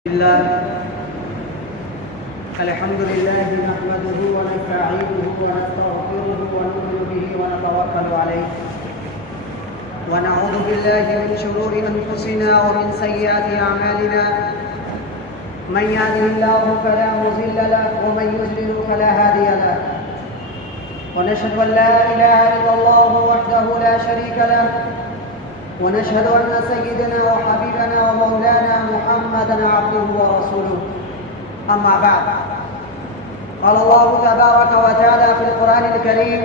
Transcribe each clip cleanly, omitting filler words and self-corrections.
الحمد لله نحمده ونستعينه ونستغفره ونؤمن به ونتوكل عليه ونعوذ بالله من شرور أنفسنا ومن سيئات أعمالنا من يهده الله فلا مضل له ومن يضلل فلا هادي له ونشهد أن لا إله إلا الله وحده لا شريك له ونشهد أن سيدنا وحبيبنا ومولانا محمدا عبده ورسوله أما بعد قال الله تبارك وتعالى في القرآن الكريم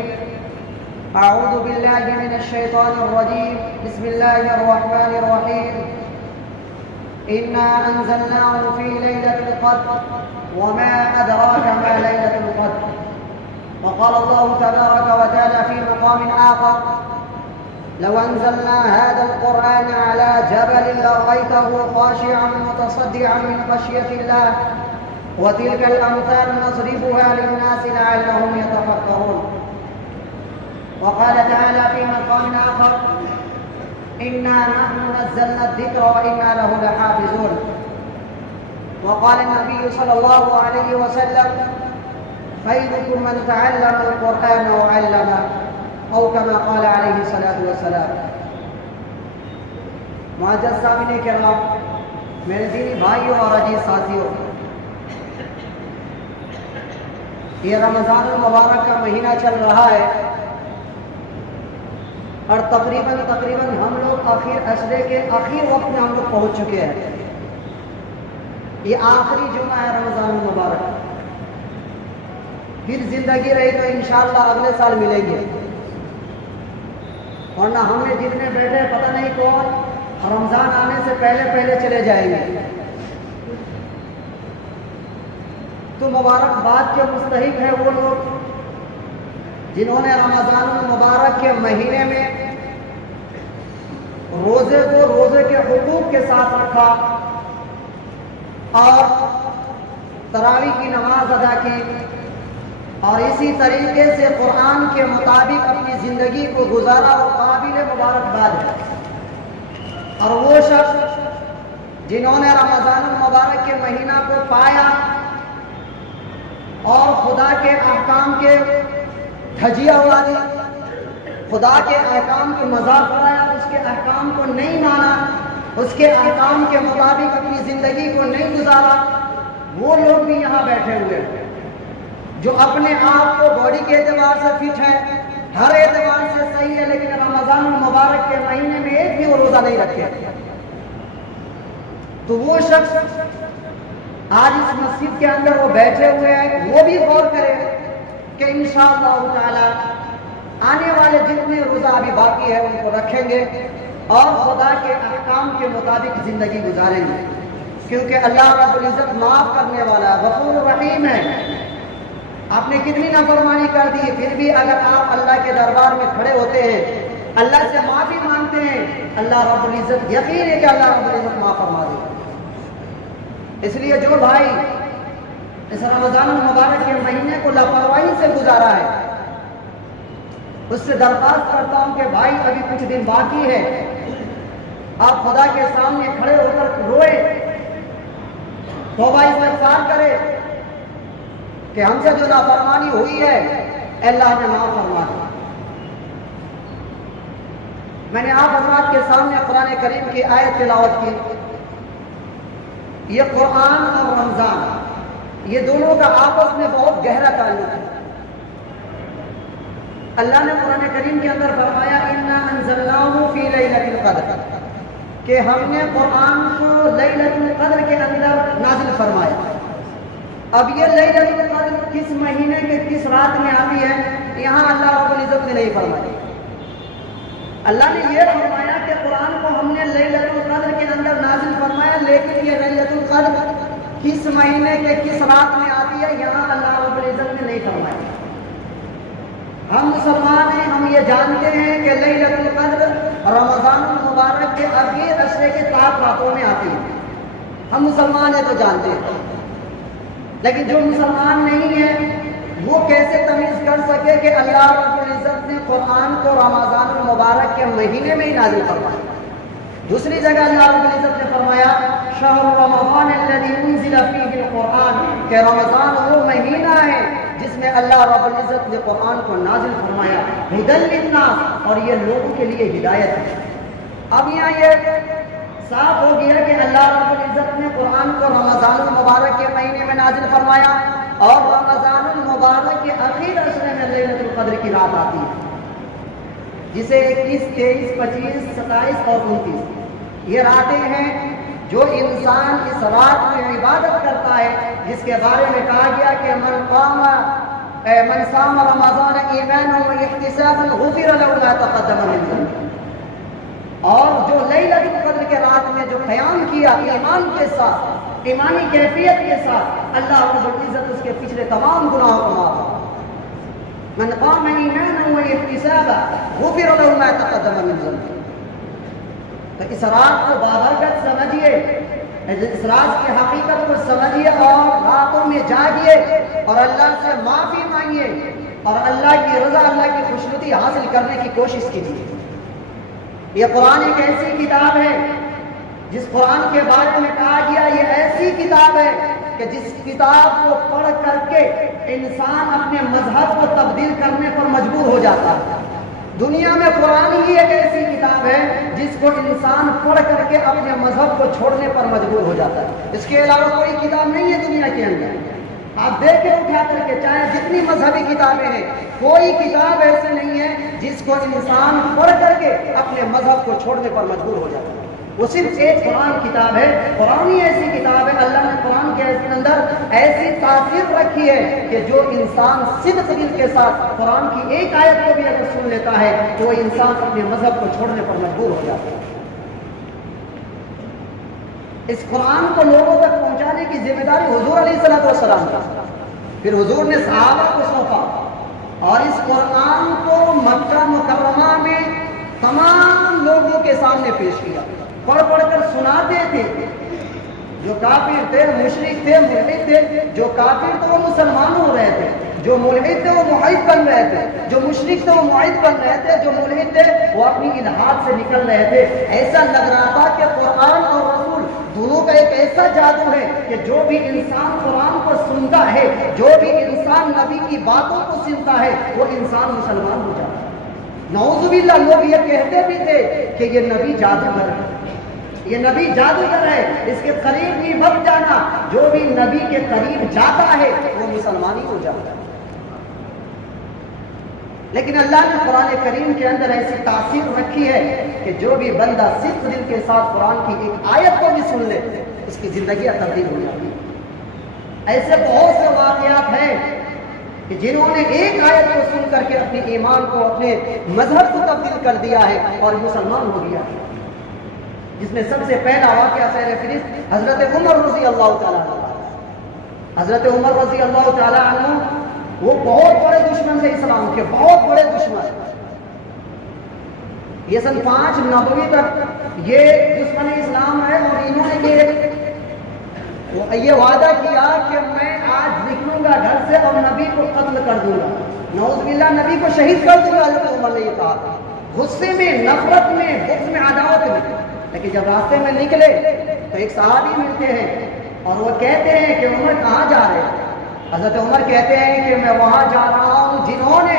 أعوذ بالله من الشيطان الرجيم بسم الله الرحمن الرحيم إنا أنزلناه في ليلة القدر وما أدراك ما ليلة القدر وقال الله تبارك وتعالى في مقام آخر لو أنزلنا هذا القرآن على جبل لرأيته خاشعا متصدعا من خشية الله وتلك الأمثال نضربها للناس لعلهم يتفكرون وقال تعالى في مقام آخر إنا نحن نزلنا الذكر وإنا له لحافظون وقال النبي صلى الله عليه وسلم خيركم من تعلم القرآن وعلمه او كما قال علیہ الصلوۃ والسلام۔ معزز سامعین کرام، میرے دینی بھائیوں اور عزیز ساتھیوں، یہ رمضان المبارک کا مہینہ چل رہا ہے اور تقریباً ہم لوگ آخر عشرے کے آخر وقت میں ہم لوگ پہنچ چکے ہیں۔ یہ آخری جمعہ ہے رمضان المبارک، پھر زندگی رہی تو انشاءاللہ اگلے سال ملیں گے، ورنہ ہم نے جتنے بیٹھے پتہ نہیں کون رمضان آنے سے پہلے چلے جائیں گے۔ تو مبارکباد کے مستحق ہیں وہ لوگ جنہوں نے رمضان المبارک کے مہینے میں روزے کو روزے کے حقوق کے ساتھ رکھا اور تراویح کی نماز ادا کی اور اسی طریقے سے قرآن کے مطابق اپنی زندگی کو گزارا اور قابل مبارکباد ہے۔ اور وہ شخص جنہوں نے رمضان المبارک کے مہینہ کو پایا اور خدا کے احکام کے دھجیاں اڑا دی، خدا کے احکام کی مذاق اڑایا، اس کے احکام کو نہیں مانا، اس کے احکام کے مطابق اپنی زندگی کو نہیں گزارا، وہ لوگ بھی یہاں بیٹھے ہوئے ہیں جو اپنے آپ کو باڈی کے اعتبار سے فٹ ہے، ہر اعتبار سے صحیح ہے، لیکن رمضان المبارک کے مہینے میں ایک بھی وہ روزہ نہیں رکھے۔ تو وہ شخص آج اس مسجد کے اندر وہ بیٹھے ہوئے ہیں، وہ بھی غور کرے کہ انشاءاللہ تعالی آنے والے جتنے روزہ ابھی باقی ہے ان کو رکھیں گے اور خدا کے احکام کے مطابق زندگی گزاریں گے، کیونکہ اللہ رب العزت معاف کرنے والا غفور رحیم ہے۔ آپ نے کتنی نافرمانی کر دی، پھر بھی اگر آپ اللہ کے دربار میں کھڑے ہوتے ہیں، اللہ سے معافی مانگتے ہیں، اللہ رب العزت یقین ہے کہ اللہ رب العزت معاف فرما دے۔ اس لیے جو بھائی اس رمضان المبارک کے مہینے کو لاپرواہی سے گزارا ہے، اس سے درخواست کرتا ہوں کہ بھائی ابھی کچھ دن باقی ہے، آپ خدا کے سامنے کھڑے ہو کر روئے، توبہ استغفار کرے کہ ہم سے جو نافرمانی ہوئی ہے اللہ نے معاف فرما دی۔ میں نے آپ حضرات کے سامنے قرآن کریم کی آیت تلاوت کی۔ یہ قرآن اور رمضان یہ دونوں کا آپس میں بہت گہرا تعلق ہے۔ اللہ نے قرآن کریم کے اندر فرمایا انا انزلناہ فی لیلۃ القدر، کہ ہم نے قرآن کو لیلۃ القدر کے اندر نازل فرمایا۔ اب یہ لیلۃ القدر کس مہینے کے کس رات میں آتی ہے یہاں اللہ رب العزت نے نہیں فرمایا۔ اللہ نے یہ فرمایا کہ قرآن کو ہم نے لیلۃ القدر کے اندر نازل فرمایا، لیکن یہ لیلۃ القدر کس مہینے کے کس رات میں آتی ہے یہاں اللہ رب العزت نے نہیں فرمایا۔ ہم مسلمان ہیں، ہم یہ جانتے ہیں کہ لیلۃ القدر رمضان المبارک کے آخری عشرے کے 4 راتوں میں آتی ہے، ہم مسلمان ہیں تو جانتے ہیں، لیکن جو مسلمان نہیں ہے وہ کیسے تمیز کر سکے کہ اللہ رب العزت نے قرآن کو رمضان المبارک کے مہینے میں ہی نازل فرمایا؟ دوسری جگہ اللہ رب العزت نے فرمایا شہر رمضان الذی انزل فیہ القرآن، کہ رمضان وہ مہینہ ہے جس میں اللہ رب العزت نے قرآن کو نازل فرمایا، ھدی للناس، اور یہ لوگوں کے لیے ہدایت ہے۔ اب یہاں یہ صاف ہو گیا کہ اللہ رب العزت نے قرآن کو رمضان المبارک کے مہینے میں نازل فرمایا، اور رمضان المبارک کے آخر عشرے میں لیلۃ القدر کی رات آتی ہے، جسے 21، 23، 25، 27 اور 29 یہ راتیں ہیں جو انسان اس رات میں عبادت کرتا ہے، جس کے بارے میں کہا گیا کہ من صام رمضان ایمانا واحتسابا غفر له ما تقدم من ذنبه، اور جو لیلۃ القدر کے رات میں جو قیام کیا ایمان کے ساتھ، ایمانی کیفیت کے ساتھ، اللہ رب العزت اس کے پچھلے تمام گناہوں کو معاف کرتا ہے۔ من قام ایمانا واحتسابا غفر له ما تقدم من ذنبه۔ تو اس رات کو بابرکت سمجھیے، اس رات کی حقیقت کو سمجھیے، اور راتوں میں جاگیے اور اللہ سے معافی مانگیے، اور اللہ کی رضا، اللہ کی خوشنودی حاصل کرنے کی کوشش کیجیے۔ یہ قرآن ایک ایسی کتاب ہے جس قرآن کے بارے میں کہا گیا یہ ایسی کتاب ہے کہ جس کتاب کو پڑھ کر کے انسان اپنے مذہب کو تبدیل کرنے پر مجبور ہو جاتا ہے۔ دنیا میں قرآن ہی ایک ایسی کتاب ہے جس کو انسان پڑھ کر کے اپنے مذہب کو چھوڑنے پر مجبور ہو جاتا ہے۔ اس کے علاوہ کوئی کتاب نہیں ہے دنیا کے اندر، آپ دیکھیں اٹھا کر کے، چاہے جتنی مذہبی کتابیں ہیں، کوئی کتاب ایسے نہیں ہے جس کو انسان پڑھ کر کے اپنے مذہب کو چھوڑنے پر مجبور ہو جاتا ہے۔ وہ صرف ایک قرآن کتاب ہے۔ قرآن ہی ایسی کتاب ہے، اللہ نے قرآن کے اندر ایسی تاثیر رکھی ہے کہ جو انسان صدق دل کے ساتھ قرآن کی ایک آیت کو بھی اگر سن لیتا ہے تو وہ انسان اپنے مذہب کو چھوڑنے پر مجبور ہو جاتا ہے۔ اس قرآن کو لوگوں تک پہنچانے کی ذمہ داری حضور علیہ السلام کی، پھر حضور نے صحابہ کو سونپا، اور اس قرآن کو مکہ مکرمہ میں تمام لوگوں کے سامنے پیش کیا، پڑھ پڑھ کر سناتے تھے۔ جو کافر تھے، مشرک تھے، ملحد تھے، جو کافر تھے وہ مسلمان ہو رہے تھے، جو ملحد تھے وہ موحد بن رہے تھے، جو مشرک تھے وہ موحد بن رہے تھے، جو ملحد تھے وہ اپنی الحاد سے نکل رہے تھے۔ ایسا لگ رہا تھا کہ قرآن اور رسول دونوں کا ایک ایسا جادو ہے کہ جو بھی انسان قرآن کو سنتا ہے، جو بھی انسان نبی کی باتوں کو سنتا ہے، وہ انسان مسلمان ہو جاتا ہے۔ نعوذ باللہ، لوگ یہ کہتے بھی تھے کہ یہ نبی جادوگر ہے، یہ نبی جادوگر ہے، اس کے قریب بھی مت جانا۔ جو بھی نبی کے قریب جاتا ہے وہ مسلمان ہی ہو جاتا ہے۔ لیکن اللہ نے قرآن کریم کے اندر ایسی تاثیر رکھی ہے کہ جو بھی بندہ صدق دل کے ساتھ قرآن کی ایک آیت کو بھی سن لے، اس کی زندگیاں تبدیل ہو جاتی ہیں۔ ایسے بہت سے واقعات ہیں کہ جنہوں نے ایک آیت کو سن کر کے اپنے ایمان کو، اپنے مذہب کو تبدیل کر دیا ہے اور مسلمان ہو گیا ہے۔ جس میں سب سے پہلا واقعہ سیر فہرست حضرت عمر رضی اللہ تعالیٰ عنہ۔ حضرت عمر رضی اللہ تعالیٰ عنہ وہ بہت بڑے دشمن تھے اسلام کے، بہت بڑے دشمن۔ یہ سن 5 نبوی تک یہ دشمن اسلام ہے، اور انہوں نے یہ وعدہ کیا کہ میں آج نکلوں گا گھر سے اور نبی کو قتل کر دوں گا، نعوذ باللہ نبی کو شہید کر دوں گا۔ حضرت عمر نے یہ کہا، غصے میں، نفرت میں، بغض میں، عداوت میں۔ لیکن جب راستے میں نکلے تو ایک صحابی ملتے ہیں اور وہ کہتے ہیں کہ عمر کہاں جا رہے ہیں؟ حضرت عمر کہتے ہیں کہ میں وہاں جا رہا ہوں جنہوں نے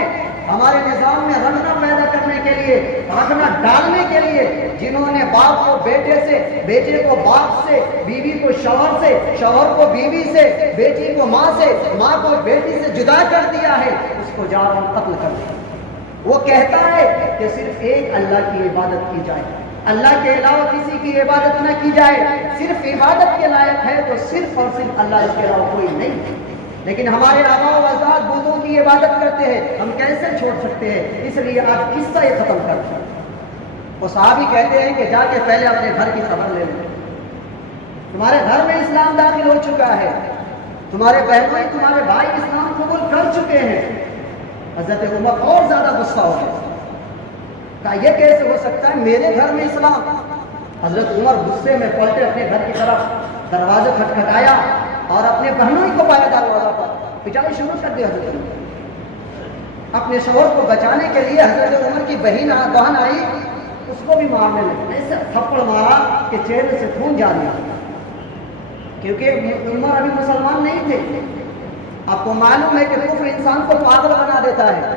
ہمارے نظام میں رنگنا پیدا کرنے کے لیے، رنگنا ڈالنے کے لیے، جنہوں نے باپ کو بیٹے سے، بیٹے کو باپ سے، بیوی کو شوہر سے، شوہر کو بیوی سے، بیٹی کو ماں سے، ماں کو بیٹی سے جدا کر دیا ہے، اس کو جا رہا ہوں قتل کر دیا۔ وہ کہتا ہے کہ صرف ایک اللہ کی عبادت کی جائے، اللہ کے علاوہ کسی کی عبادت نہ کی جائے، صرف عبادت کے لائق ہے تو صرف اور صرف اللہ، اس کے علاوہ کوئی نہیں۔ لیکن ہمارے آباء و اجداد بتوں کی عبادت کرتے ہیں، ہم کیسے چھوڑ سکتے ہیں؟ اس لیے آپ قصہ یہ ختم کرتے ہیں۔ وہ صحابی کہتے ہیں کہ جا کے پہلے اپنے گھر کی خبر لے لیں، تمہارے گھر میں اسلام داخل ہو چکا ہے، تمہارے بہنوئی، تمہارے بھائی اسلام قبول کر چکے ہیں۔ حضرت عمر اور زیادہ غصہ ہو گیا، کہا یہ کیسے ہو سکتا ہے میرے گھر میں اسلام؟ حضرت عمر غصے میں پلٹے اپنے گھر کی طرف، دروازے کھٹکھٹایا اور اپنے بہنوئی کو پایا دروازہ پر، پٹائی شروع کر دی۔ حضرت عمر اپنے شوہر کو بچانے کے لیے، حضرت عمر کی بہن آئی اس کو بھی مارنے لگے، ایسا تھپڑ مارا کہ چہرے سے خون جاری آیا، کیونکہ عمر ابھی مسلمان نہیں تھے۔ آپ کو معلوم ہے کہ کفر انسان کو پاگل بنا دیتا ہے،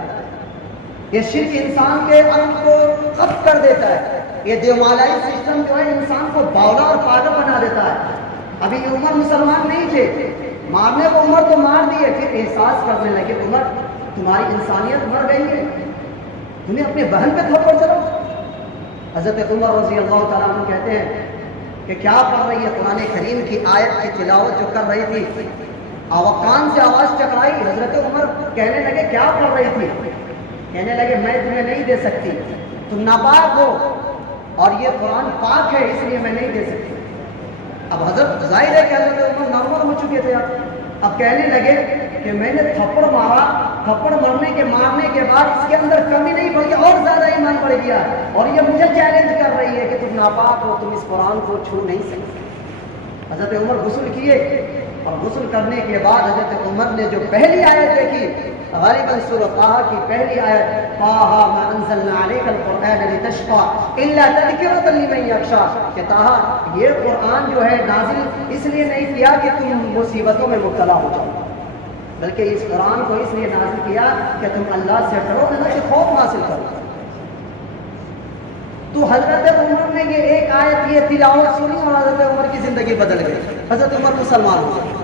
یہ شرک انسان کے عقل کو ختم کر دیتا ہے، یہ دیومالائی سسٹم جو ہے انسان کو باولا اور پاگل بنا دیتا ہے۔ ابھی عمر مسلمان نہیں تھے، مارنے کو عمر کو مار دیے، پھر احساس کرنے لگے عمر تمہاری انسانیت مر گئی ہے، تمہیں اپنے بہن پہ تھپڑ چلو۔ حضرت عمر رضی اللہ تعالیٰ عنہ کہتے ہیں کہ کیا پڑھ رہی ہے، قرآن کریم کی آیت کی تلاوت جو کر رہی تھی، کان سے آواز ٹکرائی، حضرت عمر کہنے لگے کیا پڑھ رہی تھی؟ کہنے لگے میں تمہیں نہیں دے سکتی، تم ناپاک ہو اور یہ قرآن پاک ہے اس لیے میں نہیں دے سکتی۔ اب حضرت ظاہر ہے کہ حضرت عمر نارمل ہو چکے تھے، اب کہنے لگے کہ میں نے تھپڑ مارا، تھپڑ مارنے کے بعد اس کے اندر کمی نہیں بڑھی اور زیادہ ایمان بڑھ گیا، اور یہ مجھے چیلنج کر رہی ہے کہ تم ناپاک ہو، تم اس قرآن کو چھو نہیں سکتے۔ حضرت عمر غسل کیے، اور غسل کرنے کے بعد حضرت عمر نے جو پہلی آیت دیکھی، غالباً سورہ طٰہٰ کی پہلی آیت، طٰہٰ مَا أَنزَلْنَا عَلَيْكَ الْقُرْآنَ لِتَشْقَىٰ إِلَّا تَذْكِرَةً لِمَن يَخْشَىٰ، کہ طٰہٰ یہ قرآن جو ہے نازل اس لیے نہیں کیا کہ تم مصیبتوں میں مبتلا ہو جاؤ، بلکہ اس قرآن کو اس لیے نازل کیا کہ تم اللہ سے ڈرو، اللہ سے خوف حاصل کرو۔ تو حضرت عمر نے یہ ایک آیت یہ تلاوت سنی اور حضرت عمر کی زندگی بدل گئی، حضرت عمر مسلمان ہوئے۔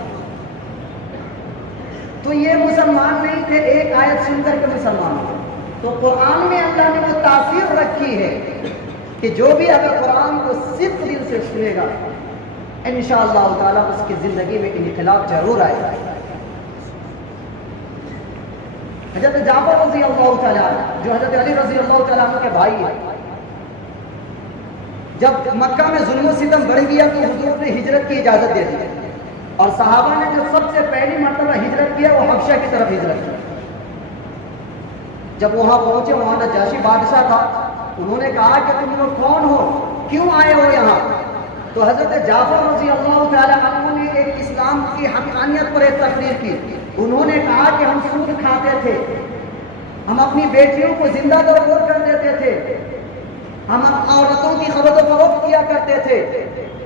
تو یہ مسلمان نہیں تھے، ایک آیت سن کر کے مسلمان ہوئے۔ تو قرآن میں اللہ نے وہ تاثیر رکھی ہے کہ جو بھی اگر قرآن کو صدق دل سے سنے گا انشاءاللہ تعالیٰ اس کی زندگی میں انقلاب ضرور آئے گا۔ حضرت جعفر رضی اللہ تعالیٰ جو حضرت علی رضی اللہ تعالیٰ عنہ کے بھائی ہیں، جب مکہ میں ظلم و ستم بڑھ گیا تو حضور نے ہجرت کی اجازت دے دی، اور صحابہ نے جو سب سے پہلی مرتبہ ہجرت کیا وہ حبشہ کی طرف ہجرت کی۔ جب وہاں پہنچے، وہاں نجاشی بادشاہ تھا، انہوں نے کہا کہ تم لوگ کون ہو، کیوں آئے ہو یہاں؟ تو حضرت جعفر رضی اللہ تعالیٰ عنہ نے ایک اسلام کی حقانیت پر ایک تقریر کی۔ انہوں نے کہا کہ ہم سود کھاتے تھے، ہم اپنی بیٹیوں کو زندہ درگور کر دیتے تھے، ہم عورتوں کی خرید و فروخت کیا کرتے تھے،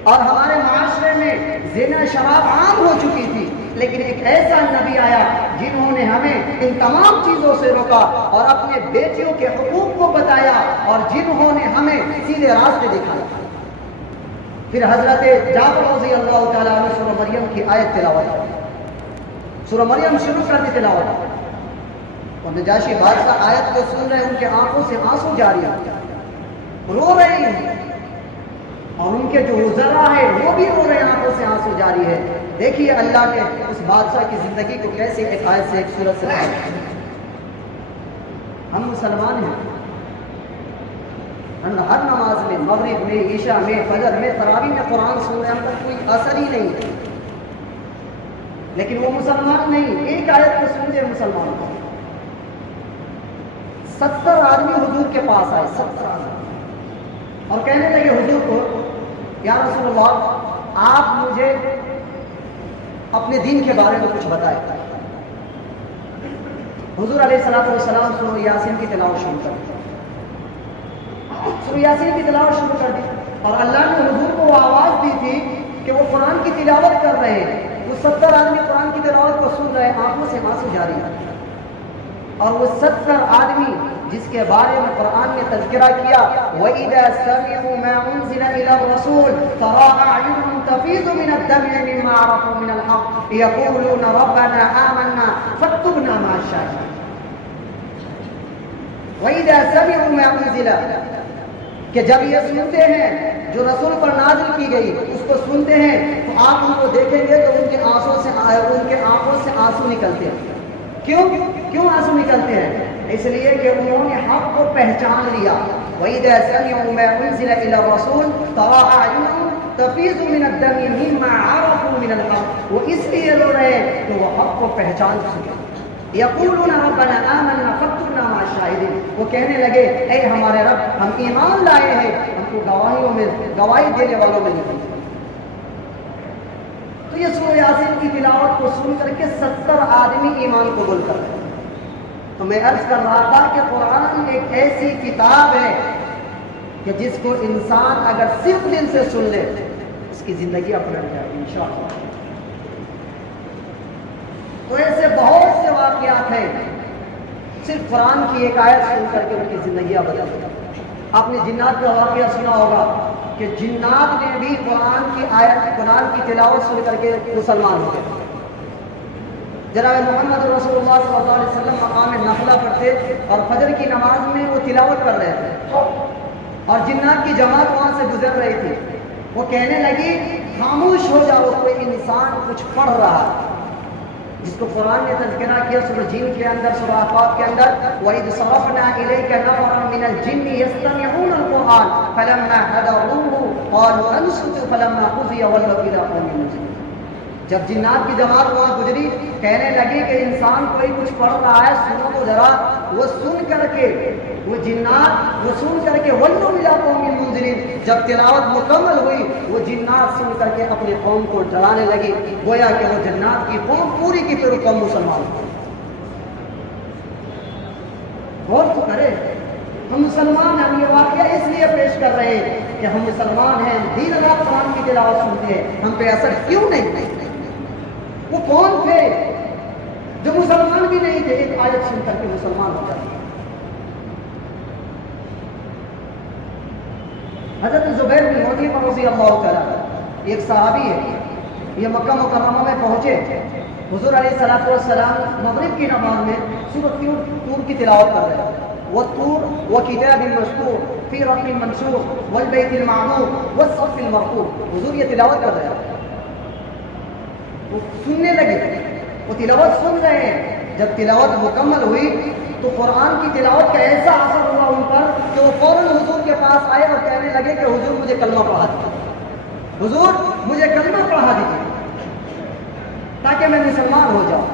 اور ہمارے معاشرے میں زنا شراب عام ہو چکی تھی، لیکن ایک ایسا نبی آیا جنہوں نے ہمیں ان تمام چیزوں سے روکا اور اپنے بیٹیوں کے حقوق کو بتایا، اور جنہوں نے ہمیں سیدھے راستے دکھایا۔ پھر حضرت جعفر رضی اللہ تعالیٰ عنہ سورہ مریم کی آیت تلاوت، سورہ مریم شروع کر دی تلاوت، اور نجاشی بادشاہ آیت کو سن رہے، ان کے آنکھوں سے آنسو جاری آتے، رو رہے ہیں، اور ان کے جو وزراء ہیں وہ بھی رو رہے ہیں، آنکھوں سے آنسو جاری ہے۔ دیکھیے اللہ نے اس بادشاہ کی زندگی کو کیسے ایک آیت سے ایک سورت سے ہم مسلمان ہیں، ہم ہر نماز میں، مغرب میں، عشاء میں، فجر میں، تراویح میں قرآن سن رہے ہیں، ہم پر کوئی اثر ہی نہیں ہے، لیکن وہ مسلمان نہیں، ایک آیت کو سنتے مسلمان کو۔ 70 آدمی حضور کے پاس آئے، 70 آدمی، اور کہنے لگے حضور کو، یا رسول اللہ آپ مجھے اپنے دین کے بارے میں کچھ بتائیں۔ حضور علیہ السلام سورہ یاسین کی تلاوت شروع کر دی، سورہ یاسین کی تلاوت شروع کر دی، اور اللہ نے حضور کو وہ آواز دی تھی کہ وہ قرآن کی تلاوت کر رہے ہیں، وہ 70 آدمی قرآن کی تلاوت کو سن رہے ہیں، آنکھوں سے آنسو جاری ہے، اور وہ 70 آدمی جس کے بارے میں قرآن نے تذکرہ کیا، وَإِذَا سَمِعُوا مَا أُنزِلَ إِلَى الرَّسُولِ تَرَىٰ أَعْيُنَهُمْ تَفِيضُ مِنَ الدَّمْعِ مِمَّا عَرَفُوا مِنَ الْحَقِّ يَقُولُونَ رَبَّنَا آمَنَّا فَاكْتُبْنَا مَعَ الشَّاهِدِينَ۔ وَإِذَا سَمِعُوا مَا أُنزِلَ، کہ جب یہ سنتے ہیں جو رسول پر نازل کی گئی اس کو سنتے ہیں، تو آپ ان کو دیکھیں گے تو ان کے آنکھوں سے آنسو نکلتے ہیں۔ کیوں آنسو نکلتے ہیں؟ اس لیے کہ انہوں نے حق کو پہچان لیا۔ وَإِذَا سَمِعُوا مَا أُنزِلَ إِلَى الرَّسُولِ تَرَىٰ أَعْيُنَهُمْ تَفِيضُ مِنَ الدَّمْعِ مِمَّا عَرَفُوا مِنَ الْحَقِّ، وہ اس لیے رو رہے ہیں کہ وہ حق کو پہچان چکے۔ يَقُولُونَ رَبَّنَا آمَنَّا فَاكْتُبْنَا مَعَ الشَّاهِدِينَ، وہ کہنے لگے اے ہمارے رب ہم ایمان لائے ہیں، ہم کو گواہی دینے والوں میں نہیں۔ تو یہ سورہ یاسین کی تلاوت کو سن کر کے 70 آدمی ایمان قبول کر رہے ہیں۔ تو میں عرض کر رہا تھا کہ قرآن ایک ایسی کتاب ہے کہ جس کو انسان اگر صرف دل سے سن لے اس کی زندگی پلٹ جائے گی انشاءاللہ۔ تو ایسے بہت سے واقعات ہیں، صرف قرآن کی ایک آیت سن کر کے ان کی زندگیاں بدل گئی۔ آپ نے جنات کا واقعہ سنا ہوگا کہ جنات نے بھی قرآن کی آیت، قرآن کی تلاوت سن کر کے مسلمان ہو گئے۔ جناب محمد رسول اللہ صلی اللہ علیہ وسلم مقام نافلہ پڑھتے اور فجر کی نماز میں وہ تلاوت کر رہے تھے اور جنات کی جماعت وہاں سے گزر رہی تھی۔ وہ کہنے لگی خاموش ہو جاؤ، کوئی انسان کچھ پڑھ رہا ہے، جس کو قرآن نے تذکرہ کیا سورہ جن کے اندر، سورہ احقاف کے اندر، وَإِذْ صَرَفْنَا إِلَيْكَ نَفَرًا مِنَ الْجِنِّ يَسْتَمِعُونَ الْقُرْآنَ فَلَمَّا حَضَرُوهُ قَالُوا أَنصِتُوا فَلَمَّا قُضِيَ وَلَّوْا إِلَىٰ قَوْمِهِمْ مُنذِرِينَ۔ جب جنات کی جماعت وہاں گزری، کہنے لگی کہ انسان کوئی کچھ پڑھ رہا ہے، سنو تو ذرا۔ وہ سن کر کے، وہ جنات وہ سن کر کے وَلَّوْا إِلَىٰ قَوْمِهِمْ مُنذِرِينَ، جب تلاوت مکمل ہوئی وہ جنات سن کر کے اپنے قوم کو ڈرانے لگی، گویا کہ وہ جنات کی قوم پوری کی پوری قوم مسلمان ہو۔ غور تو کرے، ہم مسلمان ہیں، ہم یہ واقعہ اس لیے پیش کر رہے ہیں کہ ہم مسلمان ہیں، ہم دین رات قرآن کی تلاوت سنتے ہیں، ہم پہ اثر کیوں نہیں؟ وہ کون تھے جو مسلمان بھی نہیں تھے، ایک آیت سن کر کے مسلمان ہو جاتے؟ حضرت زبیر بن مطعم رضی اللہ تعالیٰ، ایک صحابی ہے، یہ مکہ مکرمہ میں پہنچے، حضور علیہ الصلوۃ والسلام مغرب کی نماز میں سورۃ طور کی تلاوت کر رہے ہیں، والطور وکتاب مسطور فی رق منشور والبیت المعمور والسقف المرفوع، حضور یہ تلاوت کر رہے ہیں۔ وہ سننے لگے، وہ تلاوت سن رہے ہیں، جب تلاوت مکمل ہوئی تو قرآن کی تلاوت کا ایسا اثر ہوا ان پر کہ وہ فوراً حضور کے پاس آئے اور کہنے لگے کہ حضور مجھے کلمہ پڑھا دیجیے، حضور مجھے کلمہ پڑھا دیجیے تاکہ میں مسلمان ہو جاؤں۔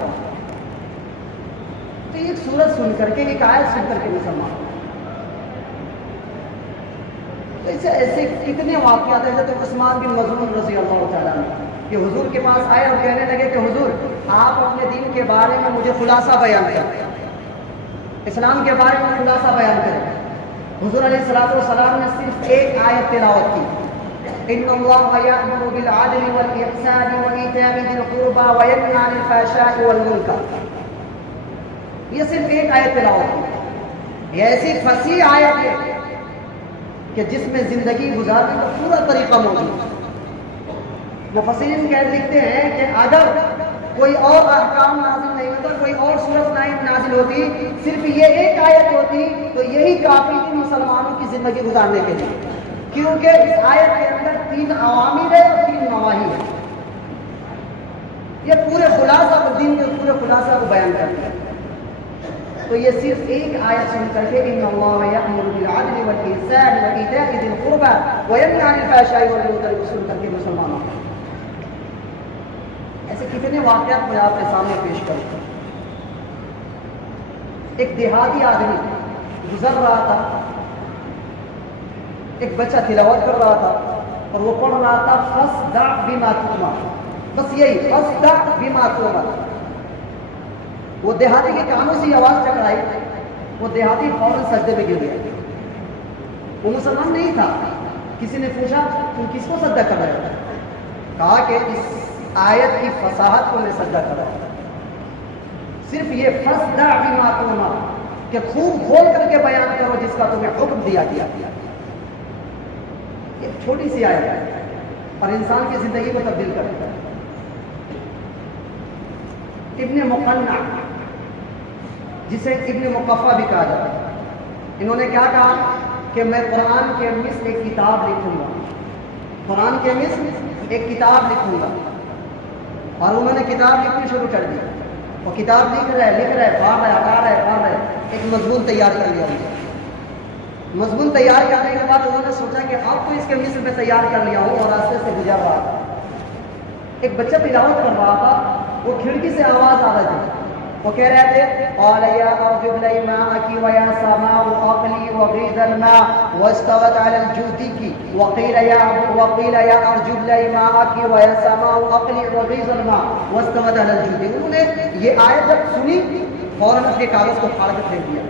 تو ایک سورت سن کر کے، ایک آیت سن کر کے مسلمان ہو۔ تو ایسے کتنے واقعات ہیں۔ حضرت عثمان بن مظعون رضی اللہ تعالیٰ عنہ کہ حضور کے پاس آئے اور کہنے لگے کہ حضور آپ اپنے دین کے بارے میں مجھے خلاصہ بیان کریں، اسلام کے بارے میں خلاصہ بیان کریں۔ حضور علیہ الصلوۃ والسلام نے صرف ایک آیت تلاوت کی، ان اللہ یأمر بالعدل والإحسان وإیتاء ذی القربى وینہی عن الفحشاء والمنکر، یہ صرف ایک آیت تلاوت کی۔ یہ ایسی فصیح آیت ہے کہ جس میں زندگی گزارنے کا پورا طریقہ موجود ہے۔ مفسرین لکھتے ہیں کہ اگر کوئی اور احکام نازل نہیں ہوتا، کوئی اور صورت نازل ہوتی، صرف یہ ایک آیت ہوتی تو یہی کافی تھی مسلمانوں کی زندگی گزارنے کے لیے، کیونکہ اس آیت کے اندر 3 عوامر ہے اور 3 نواہی ہے۔ یہ پورے خلاصہ کو، دین کے پورے خلاصہ کو بیان کرتا ہے۔ تو یہ صرف ایک آیت سن کر کے ان اللہ یأمر بالعدل والإحسان وإیتاء ذی القربى وینہی عن الفحشاء والمنکر کو سن کر کے مسلمان ہو۔ ایسے کتنے واقعات میں آپ کے سامنے پیش کروں۔ ایک دیہاتی آدمی گزر رہا تھا، ایک بچہ تلاوت کر رہا تھا اور وہ پڑھ رہا تھا فاصدع بما تؤمر، بس یہی فاصدع بما تؤمر۔ وہ دیہاتی کے کانوں سے آواز ٹکرائی، وہ دیہاتی فوراً سجدے میں گر گیا۔ وہ مسلمان نہیں تھا۔ کسی نے پوچھا تم کس کو سجدہ کر رہے ہو؟ کہا کہ اس آیت کی فصاحت کو میں سجدہ کر رہا ہوں۔ صرف یہ فاصدع بما تؤمر کہ خوب کھول کر کے بیان کرو جس کا تمہیں حکم دیا گیا۔ ایک چھوٹی سی آیت ہے اور انسان کی زندگی کو تبدیل کر دیتا ہے۔ ابن مقنع، جسے ابن مقفع بھی کہا جاتا ہے، انہوں نے کیا کہا کہ میں قرآن کے مثل ایک کتاب لکھوں گا، قرآن کے مثل ایک کتاب لکھوں گا۔ اور انہوں نے کتاب لکھنی شروع کر دی، وہ کتاب لکھ رہے پڑھ رہے، ایک مضمون تیار کر لیا۔ مضمون تیار کرنے کے بعد انہوں نے سوچا کہ اب تو اس کے مثل میں تیار کر لیا ہوں، اور راستے سے گزر رہا تھا، ایک بچہ تلاوت کر رہا تھا، وہ کھڑکی سے آواز آ رہی تھی، وہ کہہ رہے تھے قال یا ارض ابلعی ماءک ویا سماء اقلعی وغیض الماء واستوت علی الجودی وقیل یا ارض ابلعی ماءک ویا سماء اقلعی وغیض الماء واستوت علی الجودی۔ انہوں نے یہ آیت جب سنی فوراً اپنے کاغذ کو پھاڑ کے پھینک دیا،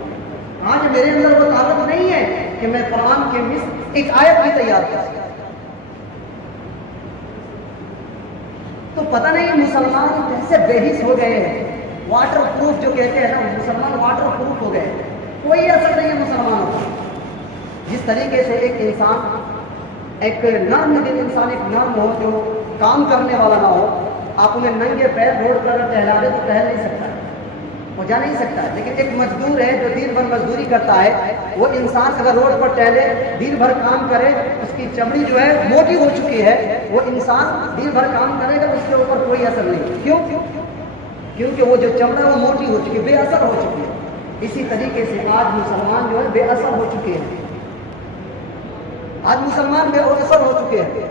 آج میرے اندر وہ طاقت نہیں ہے کہ میں قرآن کے مثل ایک آیت بھی تیار کر سکوں. تو پتہ نہیں مسلمان کیسے بے حس ہو گئے ہیں. واٹر پروف جو کہتے ہیں نا, مسلمان واٹر پروف ہو گئے. کوئی اثر نہیں ہے مسلمانوں کا. جس طریقے سے ایک انسان, ایک نرم دل انسان, ایک نرم ہو جو کام کرنے والا نہ ہو, آپ انہیں ننگے پیر روڈ پر اگر ٹہلا دے تو ٹہل نہیں سکتا, وہ جا نہیں سکتا. لیکن ایک مزدور ہے جو دن بھر مزدوری کرتا ہے, وہ انسان اگر روڈ پر ٹہلے, دن بھر کام کرے, اس کی چمڑی جو ہے موٹی ہو چکی ہے, وہ انسان دن بھر کام کرے گا, اس کے اوپر کوئی اثر نہیں. کیوں؟ کیونکہ وہ جو چمڑا وہ موٹی ہو چکی ہے, بے اثر ہو چکی ہے. اسی طریقے سے آج مسلمان جو ہے بے اثر ہو چکے ہیں. آج مسلمان بے اثر ہو چکے ہیں.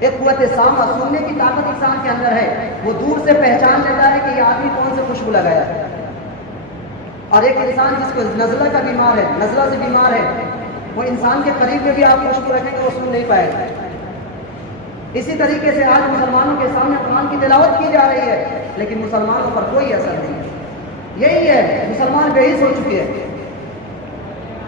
ایک قوت سامع, سننے کی طاقت انسان کے اندر ہے, وہ دور سے پہچان لیتا ہے کہ یہ آدمی کون سے خوشبو لگایا ہے. اور ایک انسان جس کو نزلہ کا بیمار ہے, نزلہ سے بیمار ہے, وہ انسان کے قریب میں بھی آپ خوشبو رکھیں گے وہ سن نہیں پائے گا. اسی طریقے سے آج مسلمانوں کے سامنے قرآن کی تلاوت کی جا رہی ہے, لیکن مسلمانوں پر کوئی اثر نہیں ہے. یہی ہے, مسلمان بے حس ہو چکے ہیں.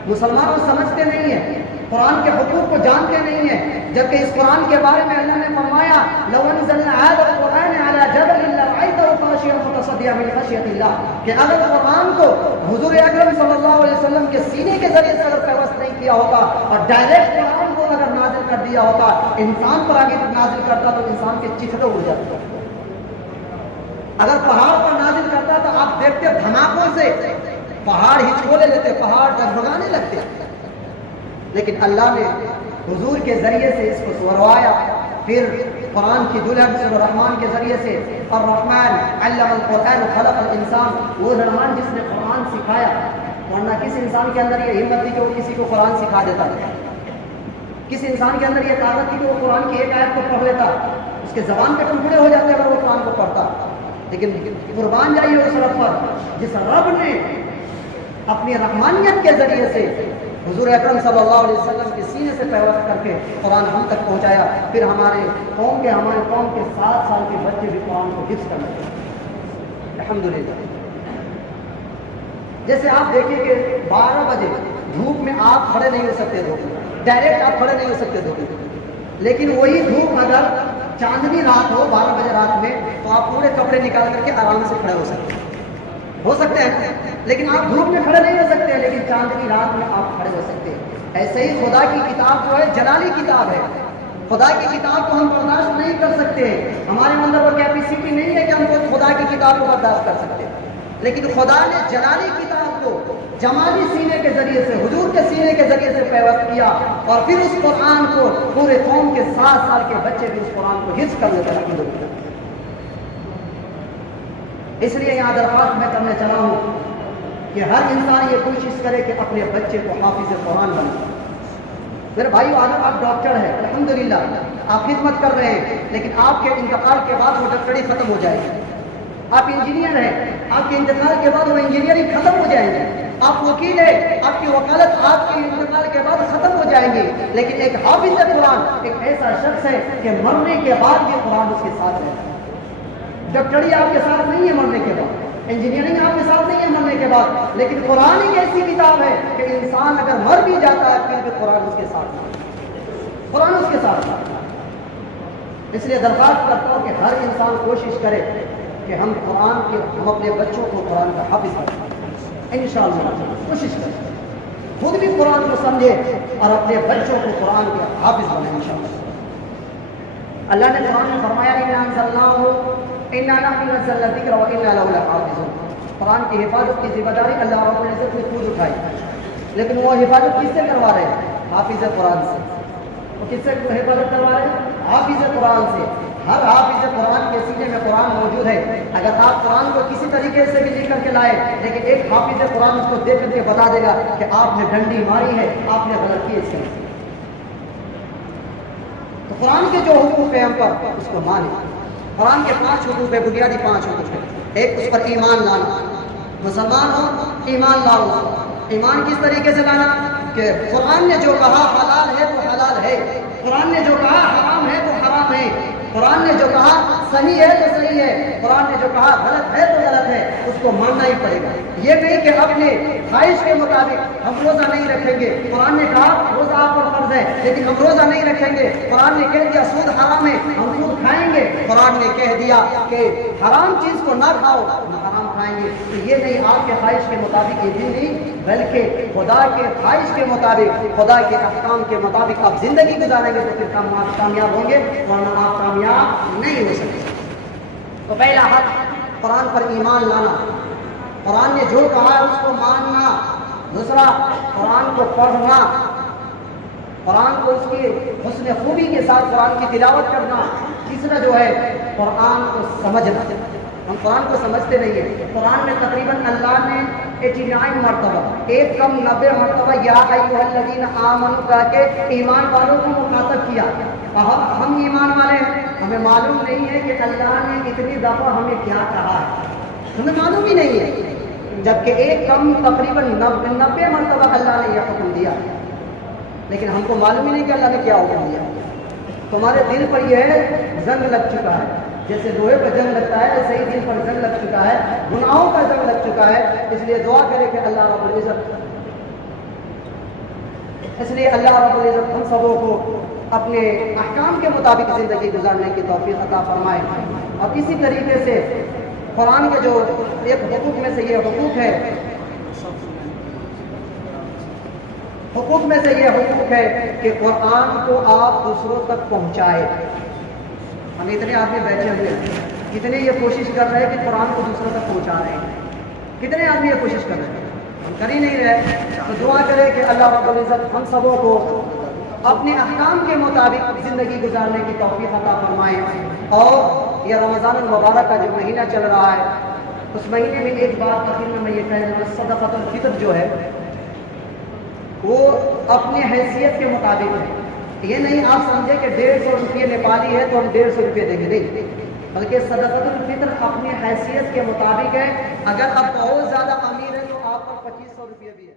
مسلمان سمجھتے نہیں ہیں, قرآن کے حقوق کو جانتے نہیں ہیں. جبکہ اس قرآن کے بارے میں اللہ نے فرمایا لو انزلنا هذا القرآن على جبل لرأيته خاشعا متصدعا من خشية الله, کہ اگر قرآن کو حضور اکرم صلی اللہ علیہ وسلم کے سینے کے ذریعے سے اگر پیوست نہیں کیا ہوتا اور ڈائریکٹ قرآن کو اگر نازل کر دیا ہوتا, انسان پر آگے نازل کرتا تو انسان کے چتھڑے اڑ جاتے. اگر پہاڑ پر نازل کرتا تو آپ دیکھتے دھماکوں سے پہاڑ ہچکولے لیتے, پہاڑ ڈگمگانے لگتے. لیکن اللہ نے حضور کے ذریعے سے اس کو سوروایا. پھر قرآن کی دلہن سورۃ الرحمن کے ذریعے سے, الرحمن علم القرآن خلق الانسان, وہ رحمان جس نے قرآن سکھایا. ورنہ کس انسان کے اندر یہ ہمت تھی کہ وہ کسی کو قرآن سکھا دیتا تھا؟ کس انسان کے اندر یہ طاقت تھی کہ وہ قرآن کی ایک آیت کو پڑھ لیتا؟ اس کے زبان کے ٹکڑے ہو جاتے اگر وہ قرآن کو پڑھتا. لیکن قربان جائیے اس رب پر جس رب نے اپنی رحمانیت کے ذریعے سے حضور اکرم صلی اللہ علیہ وسلم کے سینے سے پیوست کر کے قرآن ہم تک پہنچایا. پھر ہمارے قوم کے 7 سال کے بچے بھی قرآن کو حفظ کر لگے, الحمدللہ. جیسے آپ دیکھیں کہ 12 بجے دھوپ میں آپ کھڑے نہیں ہو سکتے, ڈائریکٹ آپ کھڑے نہیں ہو سکتے. لیکن وہی دھوپ اگر چاندنی رات ہو 12 بجے رات میں, تو آپ پورے کپڑے نکال کر کے آرام سے کھڑے ہو سکتے ہیں. لیکن آپ دھوپ میں کھڑے نہیں ہو سکتے, لیکن چاندنی رات میں آپ کھڑے ہو سکتے ہیں. ایسے ہی خدا کی کتاب جو ہے جلالی کتاب ہے. خدا کی کتاب کو ہم برداشت نہیں کر سکتے. ہمارے اندر وہ کیپیسٹی نہیں ہے کہ ہم خدا کی کتاب کو برداشت کر سکتے. لیکن خدا نے جلالی کتاب کو جمالی سینے کے ذریعے سے, حضور کے سینے کے ذریعے سے پیوست کیا, اور پھر اس قرآن کو پورے قوم کے 7 سال کے بچے بھی اس قرآن کو حفظ کر لیتے ہیں. اس لیے یہاں درخواست میں کرنے چلا ہوں کہ ہر انسان یہ کوشش کرے کہ اپنے بچے کو حافظ قرآن بنائے. میرے بھائی آپ ڈاکٹر ہیں, الحمدللہ آپ خدمت کر رہے ہیں, لیکن آپ کے انتقال کے بعد وہ ڈاکٹری ختم ہو جائے گی. آپ انجینئر ہیں, آپ کے انتقال کے بعد وہ انجینئرنگ ختم ہو جائیں گے. آپ وکیل ہیں, آپ کی وکالت آپ کے انتقال کے بعد ختم ہو جائیں گے. لیکن ایک حافظ قرآن ایک ایسا شخص ہے کہ مرنے کے بعد بھی قرآن اس کے ساتھ رہتا ہے. ڈاکٹری آپ کے ساتھ نہیں ہے مرنے کے بعد, انجینئرنگ آپ کے ساتھ نہیں ہے مرنے کے بعد, لیکن قرآن ایک ایسی کتاب ہے کہ انسان اگر مر بھی جاتا ہے پھر بھی قرآن اس کے ساتھ ہے, قرآن اس کے ساتھ ہے. اس لیے درخواست کرتا ہوں کہ ہر انسان کوشش کرے کہ ہم اپنے بچوں کو قرآن کا حافظ بنائیں. انشاءاللہ کوشش کریں, خود بھی قرآن کو سمجھے اور اپنے بچوں کو قرآن کے حافظ بنائیں انشاءاللہ. اللہ نے قرآن میں فرمایا اِنَّا أَنزَلْنَاهُ اِنَّا نَحْنُ نَزَّلْنَا الذِّكْرَ وَإِنَّا لَهُ لَحَافِظُونَ. قرآن کی حفاظت کی ذمہ داری اللہ رب العزت نے خود اٹھائی, لیکن وہ حفاظت کس سے کروا رہے ہیں؟ حافظ قرآن سے. وہ کس سے حفاظت کروا رہے ہیں؟ حافظ قرآن سے. ہر حافظ قرآن کے سینے میں قرآن موجود ہے. اگر آپ قرآن کو کسی طریقے سے بھی لکھ کر کے لائے, لیکن ایک حافظ قرآن اس کو دیکھ کر کے بتا دے گا کہ آپ نے ڈنڈی ماری ہے, آپ نے غلط کی ہے. تو قرآن کے جو حقوق ہیں ہم پر اس کو مانیں. قرآن کے 5 حقوق ہیں, بنیادی 5 حقوق ہیں. ایک اس پر ایمان لانا, مسلمان ہو ایمان لاؤ. ایمان کس طریقے سے لانا کہ قرآن نے جو کہا حلال ہے تو حلال ہے, قرآن نے جو کہا حرام ہے تو حرام ہے, قرآن نے جو کہا صحیح ہے تو صحیح ہے, ہے، قرآن نے جو کہا غلط ہے تو غلط ہے، اس کو ماننا ہی پڑے گا۔ یہ نہیں کہ اپنے خواہش کے مطابق ہم روزہ نہیں رکھیں گے، قرآن نے کہا روزہ آپ پر فرض ہے لیکن ہم روزہ نہیں رکھیں گے، قرآن نے کہہ دیا سود حرام ہے ہم سود کھائیں گے، قرآن نے کہہ دیا کہ حرام چیز کو نہ کھاؤ نہ حرام کھائیں گے۔ تو یہ نہیں آپ کے خواہش کے مطابق یہ دن نہیں، بلکہ خدا کے خواہش کے مطابق، خدا کے احکام کے مطابق آپ زندگی گزاریں گے تو پھر آپ کامیاب ہوں گے، ورنہ آپ کامیاب نہیں ہو سکتے۔ تو پہلا حق قرآن پر ایمان لانا، قرآن نے جو کہا ہے اس کو ماننا۔ دوسرا قرآن کو پڑھنا، قرآن کو اس کی حسن خوبی کے ساتھ قرآن کی تلاوت کرنا۔ تیسرا جو ہے قرآن کو سمجھنا، ہم قرآن کو سمجھتے نہیں ہیں۔ قرآن میں تقریباً اللہ نے 89 مرتبہ، ایک کم 90 مرتبہ یا ایھا الذین آمنوا کہہ کے ایمان والوں کو مخاطب کیا۔ ہم ایمان والے ہیں، ہمیں معلوم نہیں ہے کہ اللہ نے اتنی دفعہ ہمیں کیا کہا ہے، ہمیں معلوم ہی نہیں ہے، جبکہ ایک کم تقریباً 90 مرتبہ اللہ نے یہ حکم دیا، لیکن ہم کو معلوم ہی نہیں کہ اللہ نے کیا حکم دیا۔ تمہارے دل پر یہ زنگ لگ چکا ہے، جیسے لوہے پر جنگ لگتا ہے ایسے ہی دل پر زنگ لگ چکا ہے، گناہوں کا زنگ لگ چکا ہے۔ اس لیے دعا کرے کہ اللہ رب العزت ہم سبوں کو اپنے احکام کے مطابق زندگی گزارنے کی توفیق عطا فرمائے۔ اور اسی طریقے سے قرآن کے جو ایک حقوق میں سے یہ حقوق ہے، کہ قرآن کو آپ دوسروں تک پہنچائے۔ ہم اتنے آدمی بیٹھے ہوئے ہیں، کتنے یہ کوشش کر رہے ہیں کہ قرآن کو دوسروں تک پہنچا رہے ہیں، کتنے آدمی یہ کوشش کر رہے ہیں؟ ہم کر ہی نہیں رہے۔ تو دعا کرے کہ اللہ رب العزت ہم سبوں کو اپنے احکام کے مطابق زندگی گزارنے کی توفیق عطا فرمائے۔ اور یہ رمضان المبارک کا جو مہینہ چل رہا ہے، اس مہینے میں ایک بات آخر میں یہ کہہ دوں، صدقۃ الفطر جو ہے وہ اپنے حیثیت کے مطابق ہے۔ یہ نہیں آپ سمجھے کہ 150 روپئے نیپالی ہے تو ہم 150 روپئے دیں گے، نہیں، بلکہ صدقۃ الفطر اپنی حیثیت کے مطابق ہے۔ اگر آپ بہت زیادہ امیر ہیں تو آپ پر 2500 روپئے بھی ہے۔